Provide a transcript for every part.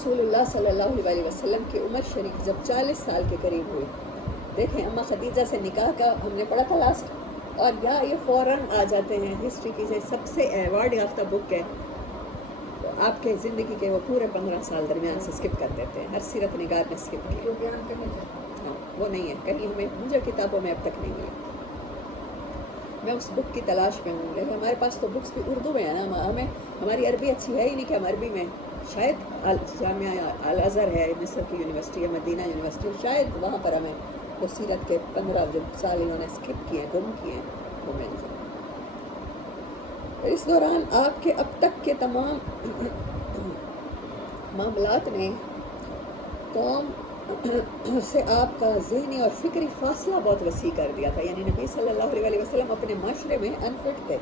رسول اللہ صلی اللہ علیہ وسلم کی عمر شریف جب 40 سال کے قریب ہوئی، دیکھیں اما خدیجہ سے نکاح کا ہم نے پڑھا تھا لاسٹ، اور یا یہ فوراً آ جاتے ہیں ہسٹری کی سب سے ایوارڈ یافتہ بک ہے، تو آپ کے زندگی کے وہ پورے 15 سال درمیان سے اسکپ کر دیتے ہیں، ہر سیرت نگار نے اسکپ کیا، ہاں وہ نہیں ہے کہیں، ہمیں مجھے کتابوں میں اب تک نہیں ملی، میں اس بک کی تلاش میں ہوں، لیکن ہمارے پاس تو بکس بھی اردو میں ہے نا، ہمیں ہماری عربی اچھی ہے ہی نہیں کہ ہم عربی میں، شاید جامعہ الازہر ہے مصر کی یونیورسٹی یا مدینہ یونیورسٹی، شاید وہاں پر ہمیں وہ سیرت کے 15 جو سال انہوں نے اسکپ کیے گم کیے ہیں وہ مل جائے۔ اس دوران آپ کے اب تک کے تمام معاملات نے قوم سے آپ کا ذہنی اور فکری فاصلہ بہت وسیع کر دیا تھا، یعنی نبی صلی اللہ علیہ وسلم اپنے معاشرے میں انفٹ تھے،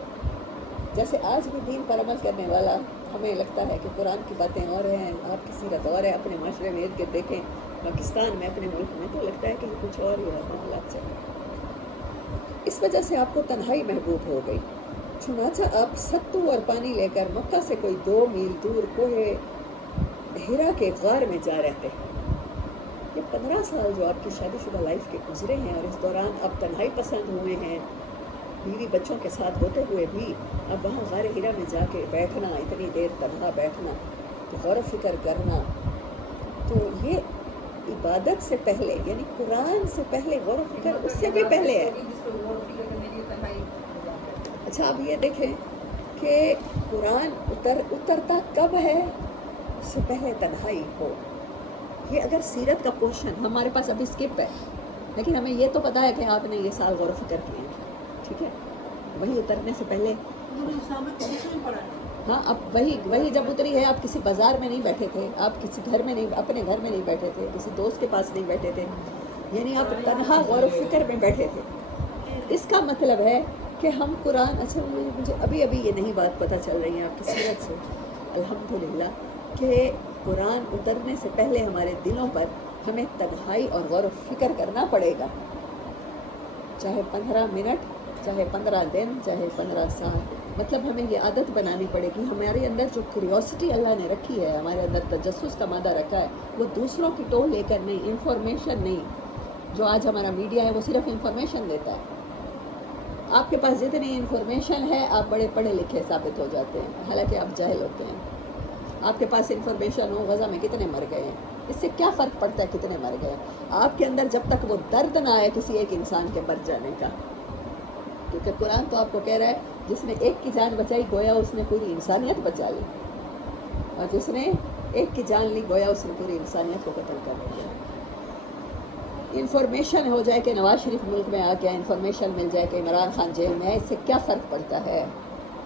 جیسے آج بھی دین پر عمل کرنے والا ہمیں لگتا ہے کہ قرآن کی باتیں اور ہیں، آپ کی سیرت اور ہے، اپنے معاشرے میں ارد گرد دیکھیں، پاکستان میں اپنے ملک میں تو لگتا ہے کہ یہ کچھ اور ہی معاملات چل رہے ہیں۔ اس وجہ سے آپ کو تنہائی محبوب ہو گئی، چنانچہ آپ ستو اور پانی لے کر مکہ سے کوئی 2 میل دور کوہ ہرا کے غار میں جا رہتے ہیں۔ یہ 15 سال جو آپ کی شادی شدہ لائف کے گزرے ہیں اور اس دوران آپ تنہائی پسند ہوئے ہیں، بیوی بچوں کے ساتھ ہوتے ہوئے بھی اب وہاں غار ہرا میں جا کے بیٹھنا، اتنی دیر تنہا بیٹھنا، تو غور و فکر کرنا، تو یہ عبادت سے پہلے یعنی قرآن سے پہلے غور و فکر اس سے بھی پہلے ہے۔ اچھا اب یہ دیکھیں کہ قرآن اترتا کب ہے، اس سے پہلے تنہائی ہو، یہ اگر سیرت کا پورشن ہمارے پاس ابھی اسکپ ہے، لیکن ہمیں یہ تو پتہ ہے کہ آپ نے یہ سال غور و فکر کیے ہیں، ٹھیک ہے، وہی اترنے سے پہلے ہاں اب وہی جب اتری ہے، آپ کسی بازار میں نہیں بیٹھے تھے، آپ کسی گھر میں نہیں، اپنے گھر میں نہیں بیٹھے تھے، کسی دوست کے پاس نہیں بیٹھے تھے، یعنی آپ تنہا غور و فکر میں بیٹھے تھے۔ اس کا مطلب ہے کہ ہم قرآن، اچھا مجھے ابھی یہ نہیں بات پتہ چل رہی ہے آپ کی سیرت سے الحمدللہ، کہ قرآن اترنے سے پہلے ہمارے دلوں پر ہمیں تنہائی اور غور و فکر کرنا پڑے گا، چاہے 15 منٹ، چاہے 15 دن، چاہے 15 سال، مطلب ہمیں یہ عادت بنانی پڑے گی، ہمارے اندر جو کیوریوسٹی اللہ نے رکھی ہے، ہمارے اندر تجسس کا مادہ رکھا ہے، وہ دوسروں کی ٹو لے کر نہیں، انفارمیشن نہیں، جو آج ہمارا میڈیا ہے وہ صرف انفارمیشن دیتا ہے، آپ کے پاس جتنی انفارمیشن ہے آپ بڑے پڑھے لکھے ثابت ہو جاتے ہیں، حالانکہ آپ جاہل ہوتے ہیں۔ آپ کے پاس انفارمیشن ہو غزہ میں کتنے مر گئے ہیں، اس سے کیا فرق پڑتا ہے کتنے مر گئے ہیں، آپ کے اندر جب تک وہ درد نہ آئے کسی ایک انسان کے مر جانے کا، کیونکہ قرآن تو آپ کو کہہ رہا ہے جس نے ایک کی جان بچائی گویا اس نے پوری انسانیت بچا لی، اور جس نے ایک کی جان لی گویا اس نے پوری انسانیت کو قتل کر دیا۔ انفارمیشن ہو جائے کہ نواز شریف ملک میں آ گیا، انفارمیشن مل جائے کہ عمران خان جیل میں ہے، اس سے کیا فرق پڑتا ہے،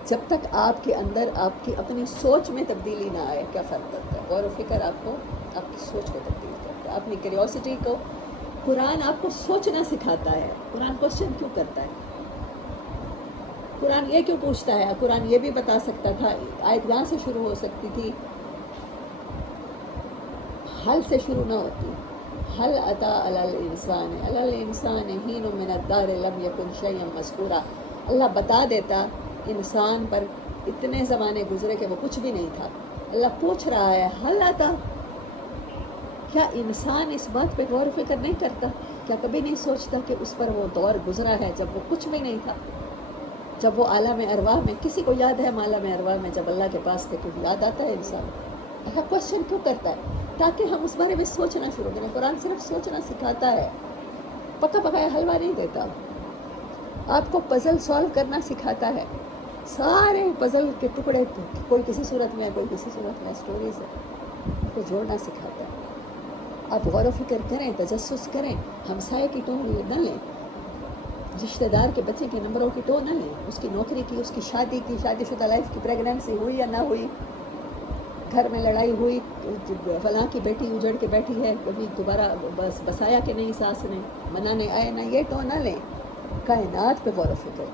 جب تک آپ کے اندر آپ کی اپنی سوچ میں تبدیلی نہ آئے کیا فرق پڑتا ہے۔ غور و فکر آپ کو آپ کی سوچ کو تبدیل کرتا ہے، اپنی کیوریوسٹی کو، قرآن آپ کو سوچنا سکھاتا ہے، قرآن کوشچن کیوں کرتا ہے، قرآن یہ کیوں پوچھتا ہے، قرآن یہ بھی بتا سکتا تھا، آیت یہاں سے شروع ہو سکتی تھی، حل سے شروع نہ ہوتی، حل اتا علی الانسان حین من الدہر لم یکن شیئا مذکورا، اللہ بتا دیتا انسان پر اتنے زمانے گزرے کہ وہ کچھ بھی نہیں تھا، اللہ پوچھ رہا ہے حل اتا، کیا انسان اس بات پہ غور و فکر نہیں کرتا، کیا کبھی نہیں سوچتا کہ اس پر وہ دور گزرا ہے جب وہ کچھ بھی نہیں تھا، جب وہ عالم ارواح میں، کسی کو یاد ہے عالم ارواح میں جب اللہ کے پاس تھے، کیوں یاد آتا ہے انسان، ایسا کوشچن کیوں کرتا ہے، تاکہ ہم اس بارے میں سوچنا شروع کریں۔ قرآن صرف سوچنا سکھاتا ہے، پکا پکایا حلوہ نہیں دیتا، آپ کو پزل سالو کرنا سکھاتا ہے، سارے پزل کے ٹکڑے کوئی کسی صورت میں کوئی کسی صورت میں اسٹوریز ہے، ان کو جوڑنا سکھاتا ہے، آپ غور و فکر کریں، تجسس کریں، ہمسائے کی ٹو نہ لیں، رشتہ دار کے بچے کے نمبروں کی ٹو نہ لیں، اس کی نوکری کی، اس کی شادی کی، شادی شدہ لائف کی، پریگننسی ہوئی یا نہ ہوئی، گھر میں لڑائی ہوئی، فلاں کی بیٹی اجڑ کے بیٹھی ہے، کبھی دوبارہ بس بسایا کہ نہیں ساس نے، منانے آئے نہ، یہ ٹو نہ لیں، کائنات پہ غور و فکر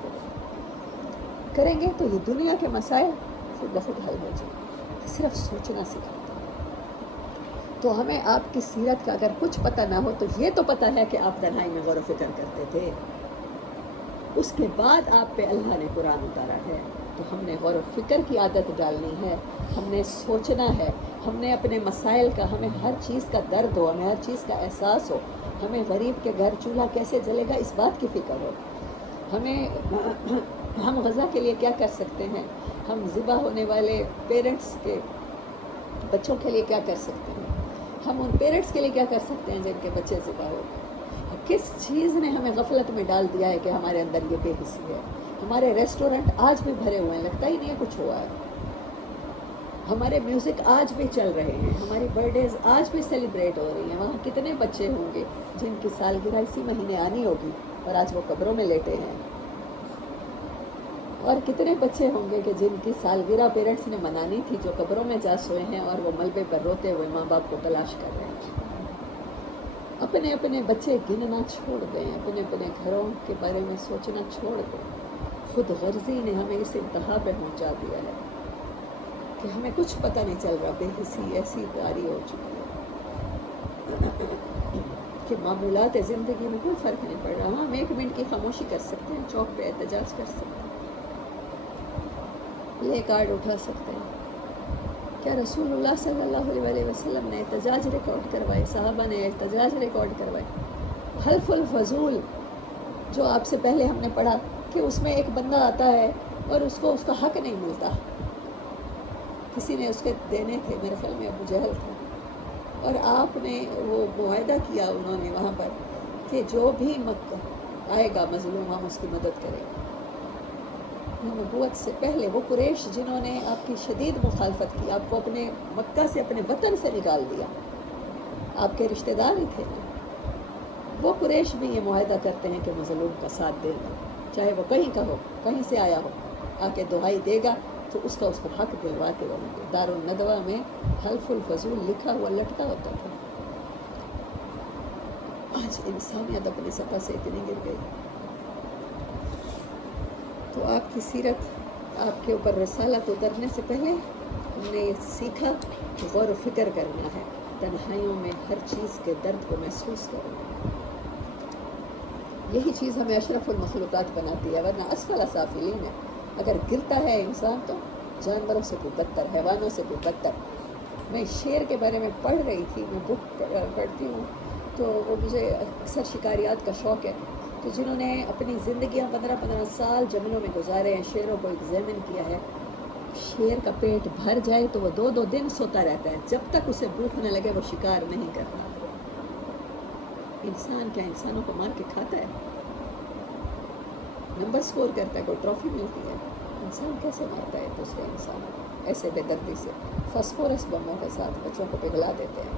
کریں گے تو یہ دنیا کے مسائل خود بخود حل ہو جائیں گے، صرف سوچنا سکھاتا ہے۔ تو ہمیں آپ کی سیرت کا اگر کچھ پتہ نہ ہو تو یہ تو پتہ ہے کہ آپ تنہائی میں غور و فکر کرتے تھے، اس کے بعد آپ پہ اللہ نے قرآن اتارا ہے. تو ہم نے غور و فکر کی عادت ڈالنی ہے، ہم نے سوچنا ہے، ہم نے اپنے مسائل کا، ہمیں ہر چیز کا درد ہو، ہمیں ہر چیز کا احساس ہو، ہمیں غریب کے گھر چولہا کیسے جلے گا اس بات کی فکر ہو، ہم غزہ کے لیے کیا کر سکتے ہیں، ہم ذبح ہونے والے پیرنٹس کے بچوں کے لیے کیا کر سکتے ہیں، ہم ان پیرنٹس کے لیے کیا کر سکتے ہیں جن کے بچے ذبح ہو گئے. کس چیز نے ہمیں غفلت میں ڈال دیا ہے کہ ہمارے اندر یہ بے حسی ہے. ہمارے ریسٹورنٹ آج بھی بھرے ہوئے ہیں، لگتا ہی نہیں ہے کچھ ہوا ہے. ہمارے میوزک آج بھی چل رہے ہیں، ہماری برتھ ڈیز آج بھی سیلیبریٹ ہو رہی ہیں. وہاں کتنے بچے ہوں گے جن کی سالگرہ اسی مہینے آنی ہوگی اور آج وہ قبروں میں لیٹے ہیں، اور کتنے بچے ہوں گے کہ جن کی سالگرہ پیرنٹس نے منانی تھی جو قبروں میں جا سوئے ہیں اور وہ ملبے پر روتے ہوئے ماں باپ کو تلاش کر رہے ہیں. اپنے اپنے بچے گننا چھوڑ دیں، اپنے اپنے گھروں کے بارے میں سوچنا چھوڑ دیں. خود غرضی نے ہمیں اس انتہا پہ پہنچا دیا ہے کہ ہمیں کچھ پتہ نہیں چل رہا. بے حسی ایسی طاری ہو چکی ہے کہ معمولات زندگی میں کوئی فرق نہیں پڑ رہا. ہم 1 منٹ کی خاموشی کر سکتے ہیں، چوک پہ احتجاج کر سکتے ہیں، پلے کارڈ اٹھا سکتے ہیں. کیا رسول اللہ صلی اللہ علیہ وسلم نے احتجاج ریکارڈ کروائے، صحابہ نے احتجاج ریکارڈ کروائے. حلف الفضول جو آپ سے پہلے ہم نے پڑھا کہ اس میں ایک بندہ آتا ہے اور اس کو اس کا حق نہیں ملتا. کسی نے اس کے دینے تھے، میرے خیال میں ابو جہل تھا، اور آپ نے وہ معاہدہ کیا انہوں نے وہاں پر کہ جو بھی آئے گا مظلوم ہم اس کی مدد کریں گے. نبوت سے پہلے وہ قریش جنہوں نے آپ کی شدید مخالفت کی، آپ کو اپنے مکہ سے، اپنے وطن سے نکال دیا، آپ کے رشتہ دار ہی تھے نا، وہ قریش بھی یہ معاہدہ کرتے ہیں کہ مظلوم کا ساتھ دیں گے، چاہے وہ کہیں کا ہو، کہیں سے آیا ہو، آ کے دہائی دے گا تو اس کا حق دلواتے رہیں گے. دارالندوہ میں حلف الفضول لکھا ہوا لٹکا ہوتا تھا. آج انسانیت اپنی سطح سے اتنی گر گئی. تو آپ کی سیرت، آپ کے اوپر رسالت اترنے سے پہلے ہم نے یہ سیکھا کہ غور و فکر کرنا ہے، تنہائیوں میں ہر چیز کے درد کو محسوس کرنا ہے. یہی چیز ہمیں اشرف المخلوقات بناتی ہے، ورنہ اسفل سافلین ہے. اگر گرتا ہے انسان تو جانوروں سے بھی بدتر، حیوانوں سے بھی بدتر. میں شیر کے بارے میں پڑھ رہی تھی، میں بک پڑھتی ہوں تو وہ مجھے اکثر شکاریات کا شوق ہے. تو جنہوں نے اپنی زندگیاں 15 سال جنگلوں میں گزارے ہیں، شیروں کو ایگزامن کیا ہے، شیر کا پیٹ بھر جائے تو وہ 2 دن سوتا رہتا ہے، جب تک اسے بھوک نہ لگے وہ شکار نہیں کرتا. انسان کیا انسانوں کو مار کے کھاتا ہے؟ نمبر سکور کرتا ہے، کوئی ٹرافی ملتی ہے؟ انسان کیسے مارتا ہے دوسرے انسان ایسے بے دردی سے؟ فاسفورس بموں کے ساتھ بچوں کو پگھلا دیتے ہیں.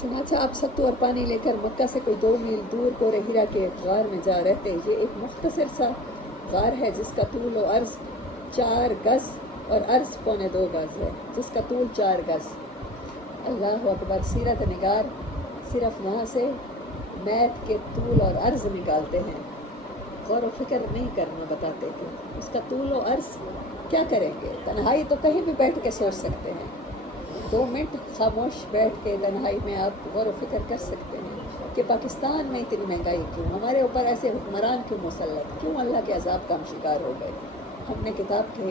چنانچہ آپ ستو اور پانی لے کر مکہ سے کوئی 2 میل دور کور ہیرا کے غار میں جا رہتے. یہ ایک مختصر سا غار ہے جس کا طول و عرض 4 گز اور عرض 2.25 گز ہے، جس کا طول 4 گز. اللہ اکبر. سیرت نگار صرف وہاں سے میپ کے طول اور عرض نکالتے ہیں، غور و فکر نہیں کرنا بتاتے کہ اس کا طول و عرض کیا کریں گے. تنہائی تو کہیں بھی بیٹھ کے سوچ سکتے ہیں، 2 منٹ خاموش بیٹھ کے تنہائی میں آپ غور و فکر کر سکتے ہیں کہ پاکستان میں اتنی مہنگائی کیوں، ہمارے اوپر ایسے حکمران کیوں مسلط، کیوں اللہ کے عذاب کا ہم شکار ہو گئے. ہم نے کتاب کے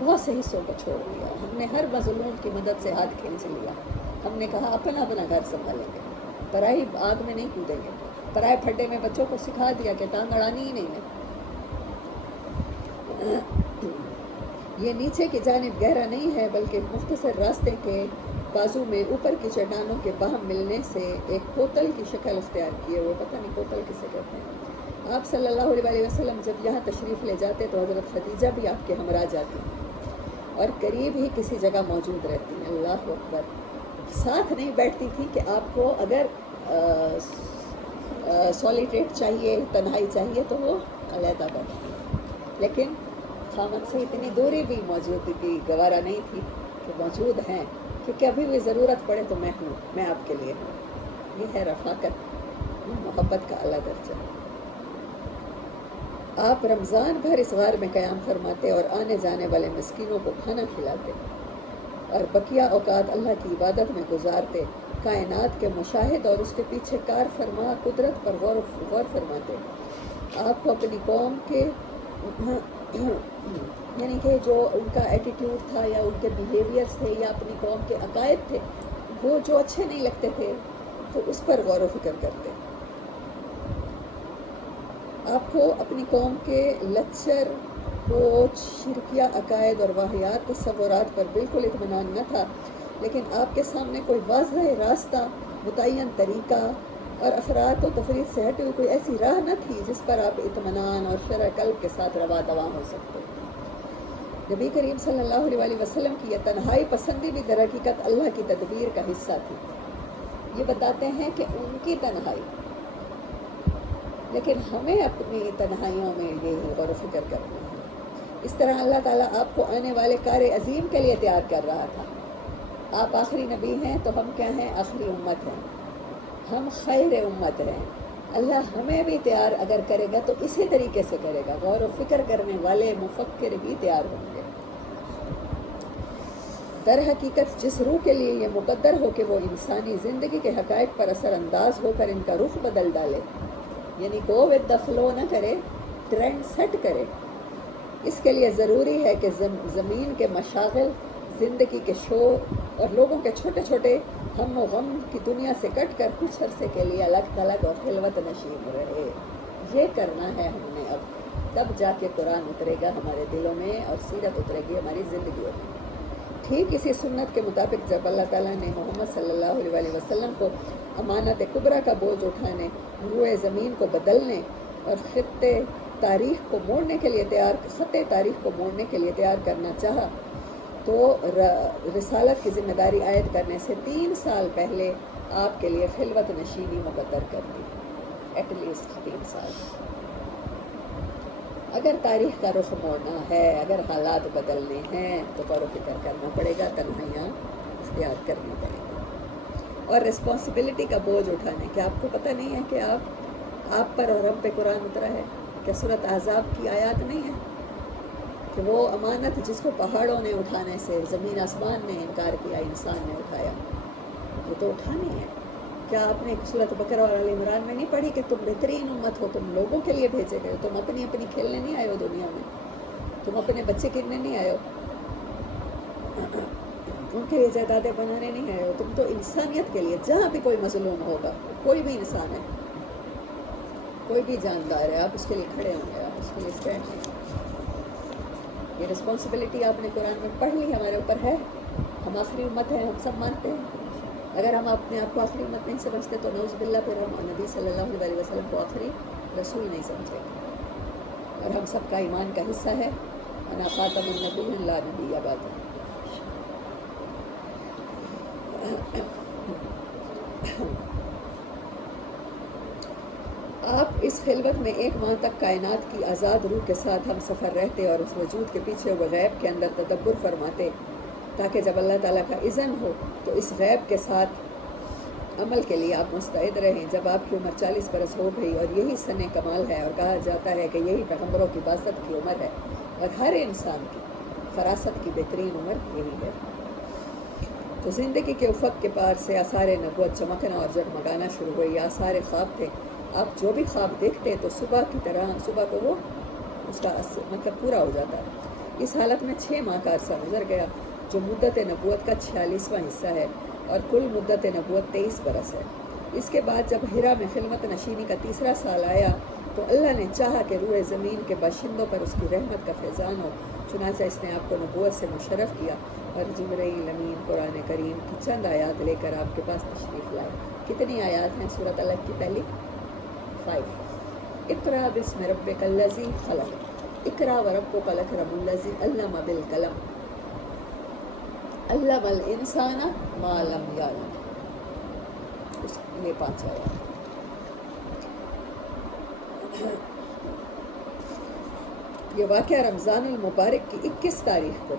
بہت سے حصوں کو چھوڑ دیا، ہم نے ہر مظلوم کی مدد سے ہاتھ کھینچ لیا. ہم نے کہا اپنا گھر سنبھالیں گے، پرائی آگ میں نہیں کودیں گے. پرائے پھڈے میں بچوں کو سکھا دیا کہ ٹانگ اڑانی ہی نہیں ہے. یہ نیچے کی جانب گہرا نہیں ہے بلکہ مختصر راستے کے بازو میں اوپر کی چٹانوں کے باہم ملنے سے ایک کوتل کی شکل اختیار کی ہے. وہ پتہ نہیں کوتل کسے کہتے ہیں. آپ صلی اللہ علیہ وسلم جب یہاں تشریف لے جاتے تو حضرت خدیجہ بھی آپ کے ہمراہ جاتی اور قریب ہی کسی جگہ موجود رہتی ہیں. اللہ اکبر. ساتھ نہیں بیٹھتی تھی کہ آپ کو اگر سولیٹیٹ چاہیے، تنہائی چاہیے تو وہ علیحدہ بیٹھتی، لیکن خامد سے اتنی دوری بھی موجود کی گوارا نہیں تھی کہ موجود ہیں کہ کبھی بھی ضرورت پڑے تو میں ہوں، میں آپ کے لیے ہوں. یہ ہے رفاقت، محبت کا اعلیٰ درجہ. آپ رمضان بھر اس غار میں قیام فرماتے اور آنے جانے والے مسکینوں کو کھانا کھلاتے. اور بقیہ اوقات اللہ کی عبادت میں گزارتے، کائنات کے مشاہد اور اس کے پیچھے کار فرما قدرت پر غور فرماتے۔ آپ کو اپنی قوم کے یعنی کہ جو ان کا ایٹیٹیوڈ تھا یا ان کے بیہیویئرس تھے یا اپنی قوم کے عقائد تھے، وہ جو اچھے نہیں لگتے تھے تو اس پر غور و فکر کرتے۔ آپ کو اپنی قوم کے لچر، کوچ، شرکیہ عقائد اور واہیات تصورات پر بالکل اطمینان نہ تھا، لیکن آپ کے سامنے کوئی واضح راستہ، متعین طریقہ اور افراط و تفریط سے ہٹی ہوئی کوئی ایسی راہ نہ تھی جس پر آپ اطمینان اور شرح قلب کے ساتھ روا دواں ہو سکتے۔ نبی کریم صلی اللہ علیہ وسلم کی یہ تنہائی پسندی بھی در حقیقت اللہ کی تدبیر کا حصہ تھی۔ یہ بتاتے ہیں کہ ان کی تنہائی، لیکن ہمیں اپنی تنہائیوں میں یہی غور و فکر کرنا ہے۔ اس طرح اللہ تعالیٰ آپ کو آنے والے کار عظیم کے لیے تیار کر رہا تھا۔ آپ آخری نبی ہیں تو ہم کیا ہیں؟ آخری امت ہیں، ہم خیر امت ہیں۔ اللہ ہمیں بھی تیار اگر کرے گا تو اسی طریقے سے کرے گا، غور و فکر کرنے والے مفکر بھی تیار ہوں گے۔ در حقیقت جس روح کے لیے یہ مقدر ہو کہ وہ انسانی زندگی کے حقائق پر اثر انداز ہو کر ان کا رخ بدل ڈالے، یعنی گو ود دا فلو نہ کرے، ٹرینڈ سیٹ کرے، اس کے لیے ضروری ہے کہ زمین کے مشاغل، زندگی کے شور اور لوگوں کے چھوٹے چھوٹے ہم و غم کی دنیا سے کٹ کر کچھ عرصے کے لیے الگ تھلگ اور خلوت نشین رہے۔ یہ کرنا ہے ہم نے اب، تب جا کے قرآن اترے گا ہمارے دلوں میں اور سیرت اترے گی ہماری زندگیوں میں۔ ٹھیک اسی سنت کے مطابق جب اللہ تعالیٰ نے محمد صلی اللہ علیہ وسلم کو امانت کبریٰ کا بوجھ اٹھانے، روئے زمین کو بدلنے اور خطِ تاریخ کو موڑنے کے لیے تیار کرنا چاہا، تو رسالت کی ذمہ داری عائد کرنے سے 3 سال پہلے آپ کے لیے خلوت نشینی مقدر کر دی، ایٹ لیسٹ 3 سال۔ اگر تاریخ کا رخ موڑنا ہے، اگر حالات بدلنے ہیں تو غور و فکر کرنا پڑے گا، تنہائیاں اختیار کرنی پڑے گی اور رسپانسبلٹی کا بوجھ اٹھانے۔ کیا آپ کو پتہ نہیں ہے کہ آپ پر اور ہم پہ قرآن اترا ہے؟ کیا سورۃ احزاب کی آیات نہیں ہے کہ وہ امانت جس کو پہاڑوں نے اٹھانے سے، زمین آسمان نے انکار کیا، انسان نے اٹھایا، وہ تو اٹھانی ہے۔ کیا آپ نے سورۃ بقرہ اور آل عمران میں نہیں پڑھی کہ تم بہترین امت ہو، تم لوگوں کے لیے بھیجے گئے ہو، تم اپنی کھیلنے نہیں آئے ہو دنیا میں، تم اپنے بچے کرنے نہیں آئے ہو، ان کے لیے جائیدادیں بنانے نہیں آئے ہو، تم تو انسانیت کے لیے، جہاں بھی کوئی مظلوم ہوگا، کوئی بھی انسان ہے، کوئی بھی جاندار ہے، آپ اس کے لیے کھڑے ہوں گے، آپ اس کے لیے اسٹینڈ ہیں۔ یہ رسپانسبلٹی آپ نے قرآن میں پڑھ لی، ہمارے اوپر ہے۔ ہم آخری امت ہیں، ہم سب مانتے ہیں۔ اگر ہم اپنے آپ کو آخری امت نہیں سمجھتے تو نعوذ باللہ پھر ہم نبی صلی اللہ علیہ وسلم کو آخری رسول نہیں سمجھے گے، اور ہم سب کا ایمان کا حصہ ہے، انا خاتم النبی لا نبی بعد۔ آپ اس خلوت میں 1 ماہ تک کائنات کی آزاد روح کے ساتھ ہم سفر رہتے اور اس وجود کے پیچھے ہوئے غیب کے اندر تدبر فرماتے، تاکہ جب اللہ تعالیٰ کا اذن ہو تو اس غیب کے ساتھ عمل کے لیے آپ مستعد رہیں۔ جب آپ کی عمر 40 برس ہو گئی، اور یہی سن کمال ہے، اور کہا جاتا ہے کہ یہی پیغمبروں کی باسط کی عمر ہے، اور ہر انسان کی فراست کی بہترین عمر یہی ہے، تو زندگی کے افق کے پار سے آثار نبوت چمکنا اور جگمگانا شروع ہوئی۔ آثار خواب تھے، آپ جو بھی خواب دیکھتے تو صبح کی طرح صبح کو وہ اس کا مطلب پورا ہو جاتا ہے۔ اس حالت میں 6 ماہ کا عرصہ گزر گیا، جو مدت نبوت کا 46واں حصہ ہے، اور کل مدت نبوت 23 برس ہے۔ اس کے بعد جب ہرا میں خلوت نشینی کا 3 سال آیا تو اللہ نے چاہا کہ روئے زمین کے باشندوں پر اس کی رحمت کا فیضان ہو، چنانچہ اس نے آپ کو نبوت سے مشرف کیا، اور جبرائیل امین قرآن کریم کی چند آیات لے کر آپ کے پاس تشریف لائے۔ کتنی آیات ہیں سورۃ الگ کی پہلی؟ 5۔ اقرأ بسم ربک الذی خلق، اقرأ وربک الاکرم الذی علم بالقلم، علم الانسان ما لم یعلم۔ یہ 5 آیات۔ یہ واقعہ رمضان المبارک کی 21 تاریخ کو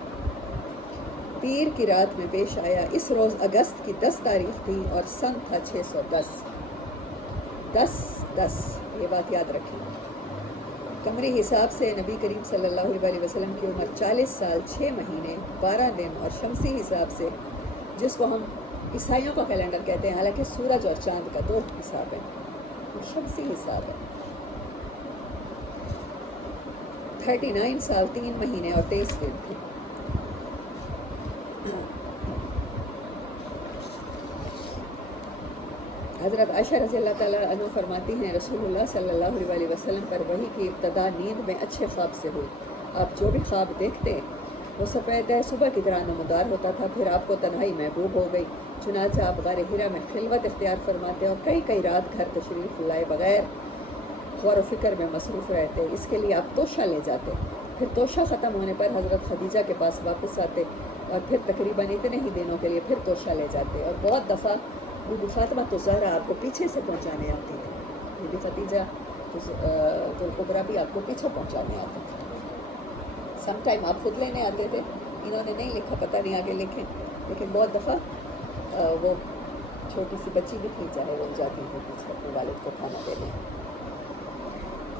پیر کی رات میں پیش آیا۔ اس روز اگست کی 10 تاریخ تھی اور سن تھا 610۔ 10 یہ بات یاد رکھیں۔ قمری حساب سے نبی کریم صلی اللہ علیہ وسلم کی عمر 40 سال 6 مہینے 12 دن، اور شمسی حساب سے جس کو ہم عیسائیوں کا کیلنڈر کہتے ہیں، حالانکہ سورج اور چاند کا 2 حساب ہے، وہ شمسی حساب ہے، 39 سال 3 مہینے اور 23 دن تھی۔ حضرت عائشہ رضی اللہ تعالیٰ عنہ فرماتی ہیں رسول اللہ صلی اللہ علیہ وسلم پر وحی کی ابتدا نیند میں اچھے خواب سے ہوئی۔ آپ جو بھی خواب دیکھتے وہ سفید صبح کی طرح نمودار ہوتا تھا، پھر آپ کو تنہائی محبوب ہو گئی، چنانچہ آپ غار حرا میں خلوت اختیار فرماتے اور کئی رات گھر تشریف لائے بغیر غور و فکر میں مصروف رہتے۔ اس کے لیے آپ توشہ لے جاتے، پھر توشہ ختم ہونے پر حضرت خدیجہ کے پاس واپس آتے، اور پھر تقریباً اتنے ہی دنوں کے لیے پھر توشہ لے جاتے، اور بہت دفعہ بی بی فاطمہ زہرا آپ کو پیچھے سے پہنچانے آتی تھی، بی بی خدیجہ الکبریٰ بھی آپ کو پیچھے پہنچانے آتی تھی۔ سم ٹائم آپ خود لینے آتے تھے، انہوں نے نہیں لکھا، پتہ نہیں آگے لکھیں، لیکن بہت دفعہ وہ چھوٹی سی بچی بھی تھی، چاہے وہ جاتی تھی پیچھے اپنے والد کو کھانا دینے،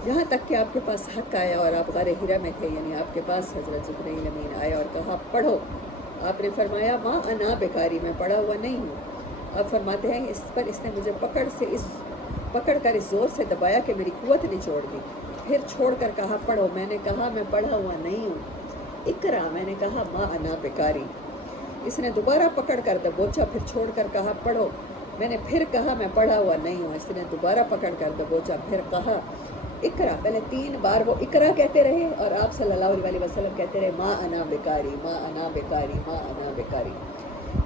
یہاں تک کہ آپ کے پاس حق آیا اور آپ غار حرا میں تھے، یعنی آپ کے پاس حضرت جبرائیل امین آئے اور کہا پڑھو۔ آپ نے فرمایا ماں انا بیکاری، میں پڑھا ہوا نہیں ہوں۔ آپ فرماتے ہیں اس نے مجھے پکڑ کر اس زور سے دبایا کہ میری قوت نچوڑ دی، پھر چھوڑ کر کہا پڑھو۔ میں نے کہا میں پڑھا ہوا نہیں ہوں۔ اقرا، میں نے کہا ماں انا بیکاری۔ اس نے دوبارہ پکڑ کر دبوچا، پھر چھوڑ کر کہا پڑھو۔ میں نے پھر کہا میں پڑھا ہوا نہیں ہوں۔ اس نے دوبارہ پکڑ کر دبوچا، پھر کہا اقرا۔ پہلے 3 بار وہ اقرا کہتے رہے اور آپ صلی اللہ علیہ وسلم کہتے رہے ماں انا بیکاری، ماں انا بیکاری، ماں انا بیکاری۔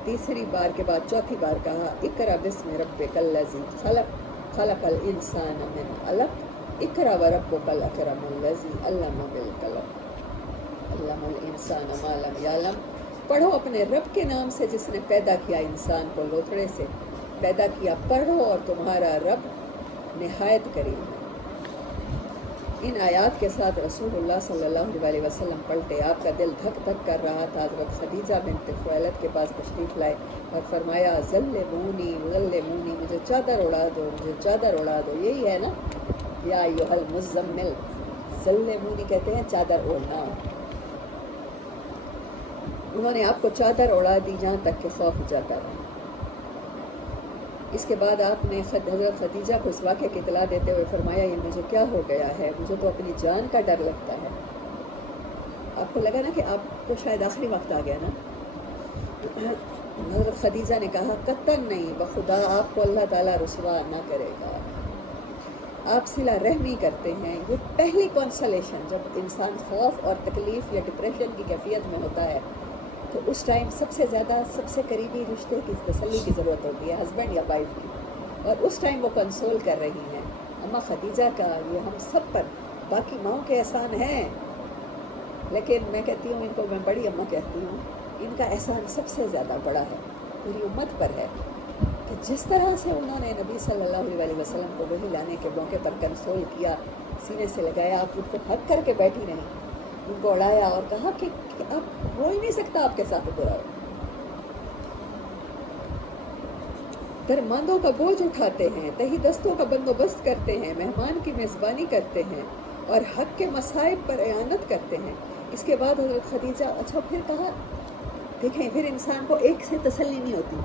تیسری بار کے بعد چوتھی بار کہا اقرا بسم ربک الذی خلق الانسان من علق اقرا وربک الاکرم الذی علم بالقلم علم الانسان ما لم یعلم۔ پڑھو اپنے رب کے نام سے جس نے پیدا کیا انسان کو لوتھڑے سے پیدا کیا، پڑھو اور تمہارا رب نہایت کریم ہے۔ ان آیات کے ساتھ رسول اللہ صلی اللہ علیہ وسلم پلٹے، آپ کا دل دھک دھک کر رہا تھا۔ حضرت خدیجہ بنت خویلد کے پاس تشریف لائے اور فرمایا ظلمونی ظلمونی، مجھے چادر اڑا دو، مجھے چادر اڑا دو۔ یہی ہے نا، یا ایھا المزمل، ظلمونی کہتے ہیں چادر اوڑھنا۔ انہوں نے آپ کو چادر اڑا دی جہاں تک کہ خوف جاتا رہا۔ اس کے بعد آپ نے حضرت خدیجہ کو اس واقعے کی اطلاع دیتے ہوئے فرمایا یہ مجھے کیا ہو گیا ہے، مجھے تو اپنی جان کا ڈر لگتا ہے۔ آپ کو لگا نا کہ آپ کو شاید آخری وقت آ گیا نا۔ حضرت خدیجہ نے کہا قطعاً نہیں، بخدا آپ کو اللہ تعالیٰ رسوا نہ کرے گا، آپ صلہ رحمی کرتے ہیں۔ یہ پہلی کنسولیشن جب انسان خوف اور تکلیف یا ڈپریشن کی کیفیت میں ہوتا ہے تو اس ٹائم سب سے زیادہ سب سے قریبی رشتے کی تسلی کی ضرورت ہوتی ہے، ہسبینڈ یا وائف کی، اور اس ٹائم وہ کنسول کر رہی ہیں۔ اماں خدیجہ کا یہ ہم سب پر، باقی ماؤں کے احسان ہیں، لیکن میں کہتی ہوں ان کو میں بڑی اماں کہتی ہوں، ان کا احسان سب سے زیادہ بڑا ہے، پوری امت پر ہے، کہ جس طرح سے انہوں نے نبی صلی اللہ علیہ وسلم کو وحی لانے کے موقع پر کنسول کیا، سینے سے لگایا، آپ ان کو ہگ کر کے بیٹھی رہیں، ان کو اڑایا اور کہا کہ اب ہو ہی نہیں سکتا آپ کے ساتھ برا ہو۔ درماندوں کا بوجھ اٹھاتے ہیں، تہی دستوں کا بندوبست کرتے ہیں، مہمان کی میزبانی کرتے ہیں اور حق کے مصائب پر اعانت کرتے ہیں۔ اس کے بعد حضرت خدیجہ اچھا پھر کہا، دیکھیں پھر انسان کو ایک سے تسلی نہیں ہوتی،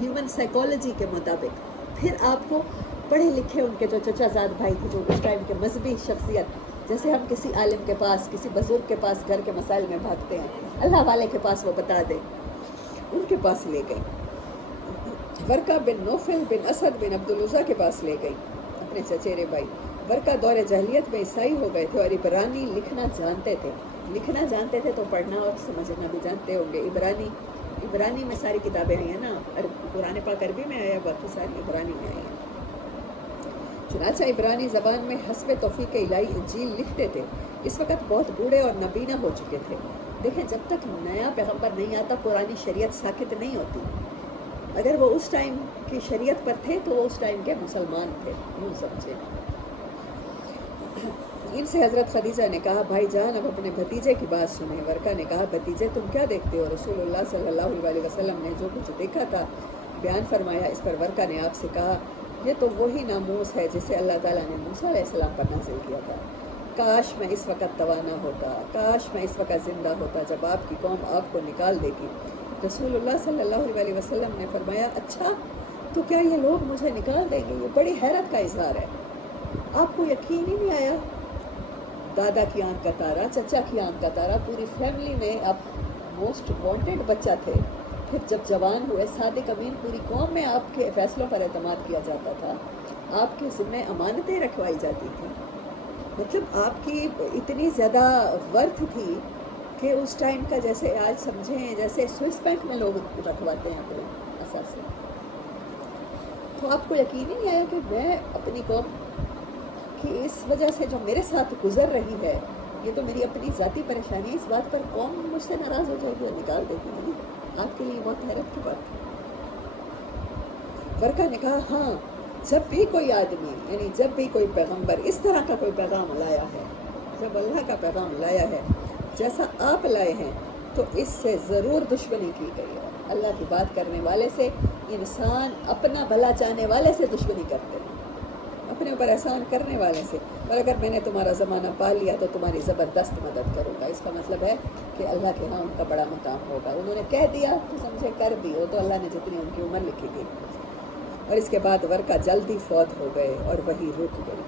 ہیومن سائیکالوجی کے مطابق پھر آپ کو پڑھے لکھے ان کے جو چچا زاد بھائی تھے، جو اس ٹائم کے مذہبی شخصیت، جیسے ہم کسی عالم کے پاس، کسی بزرگ کے پاس گھر کے مسائل میں بھاگتے ہیں، اللہ والے کے پاس وہ بتا دے، ان کے پاس لے گئی۔ ورقہ بن نوفل بن اسد بن عبدالعزیٰ کے پاس لے گئی، اپنے چچیرے بھائی۔ ورقہ دور جاہلیت میں عیسائی ہو گئے تھے اور عبرانی لکھنا جانتے تھے، لکھنا جانتے تھے تو پڑھنا اور سمجھنا بھی جانتے ہوں گے۔ عبرانی میں ساری کتابیں آئی ہیں نا، قرآن پاک عربی میں آیا، باقی ساری عبرانی میں آئی ہیں۔ چنانچہ عبرانی زبان میں حسب توفیق الہی انجیل لکھتے تھے۔ اس وقت بہت بوڑھے اور نابینا ہو چکے تھے۔ دیکھیں جب تک نیا پیغمبر نہیں آتا پرانی شریعت ساکت نہیں ہوتی۔ اگر وہ اس ٹائم کی شریعت پر تھے تو وہ اس ٹائم کے مسلمان تھے، یوں سمجھے۔ ان سے حضرت خدیجہ نے کہا بھائی جان اب اپنے بھتیجے کی بات سنیں۔ ورقہ نے کہا بھتیجے تم کیا دیکھتے ہو؟ رسول اللہ صلی اللہ علیہ وسلم نے جو کچھ دیکھا تھا بیان فرمایا۔ اس پر ورقہ نے آپ سے کہا یہ تو وہی ناموس ہے جسے اللہ تعالیٰ نے موسیٰ علیہ السلام پر نازل کیا تھا۔ کاش میں اس وقت توانا ہوتا، کاش میں اس وقت زندہ ہوتا جب آپ کی قوم آپ کو نکال دے گی۔ رسول اللہ صلی اللہ علیہ وسلم نے فرمایا اچھا تو کیا یہ لوگ مجھے نکال دیں گے؟ یہ بڑی حیرت کا اظہار ہے، آپ کو یقین ہی نہیں آیا؟ دادا کی آنکھ کا تارا، چچا کی آنکھ کا تارا، پوری فیملی میں آپ موسٹ وانٹڈ بچہ تھے، پھر جب جوان ہوئے صادق امین، پوری قوم میں آپ کے فیصلوں پر اعتماد کیا جاتا تھا، آپ کے ذمہ امانتیں رکھوائی جاتی تھیں، مطلب آپ کی اتنی زیادہ ورتھ تھی کہ اس ٹائم کا جیسے آج سمجھیں جیسے سوئس بینک میں لوگ رکھواتے ہیں اپنے اثر سے، تو آپ کو یقین ہی نہیں آیا کہ میں اپنی قوم کی اس وجہ سے جو میرے ساتھ گزر رہی ہے، یہ تو میری اپنی ذاتی پریشانی ہے، اس بات پر قوم مجھ سے ناراض ہو جائے گی اور نکال دے گی؟ آپ کے لیے بہت حیرت کی بات ہے۔ ورقہ نے کہا ہاں، جب بھی کوئی آدمی یعنی جب بھی کوئی پیغمبر اس طرح کا کوئی پیغام لایا ہے، جب اللہ کا پیغام لایا ہے جیسا آپ لائے ہیں، تو اس سے ضرور دشمنی کی گئی ہے۔ اللہ کی بات کرنے والے سے انسان اپنا بھلا چاہنے والے سے دشمنی کرتے ہیں، اپنے اوپر احسان کرنے والے سے، اور اگر میں نے تمہارا زمانہ پا لیا تو تمہاری زبردست مدد کروں گا، اس کا مطلب ہے کہ اللہ کے ہاں ان کا بڑا مقام ہوگا۔ انہوں نے کہہ دیا تو سمجھے کر دی، وہ تو اللہ نے جتنی ان کی عمر لکھی تھی۔ اور اس کے بعد ورقہ جلدی فوت ہو گئے اور وہی رک گئی۔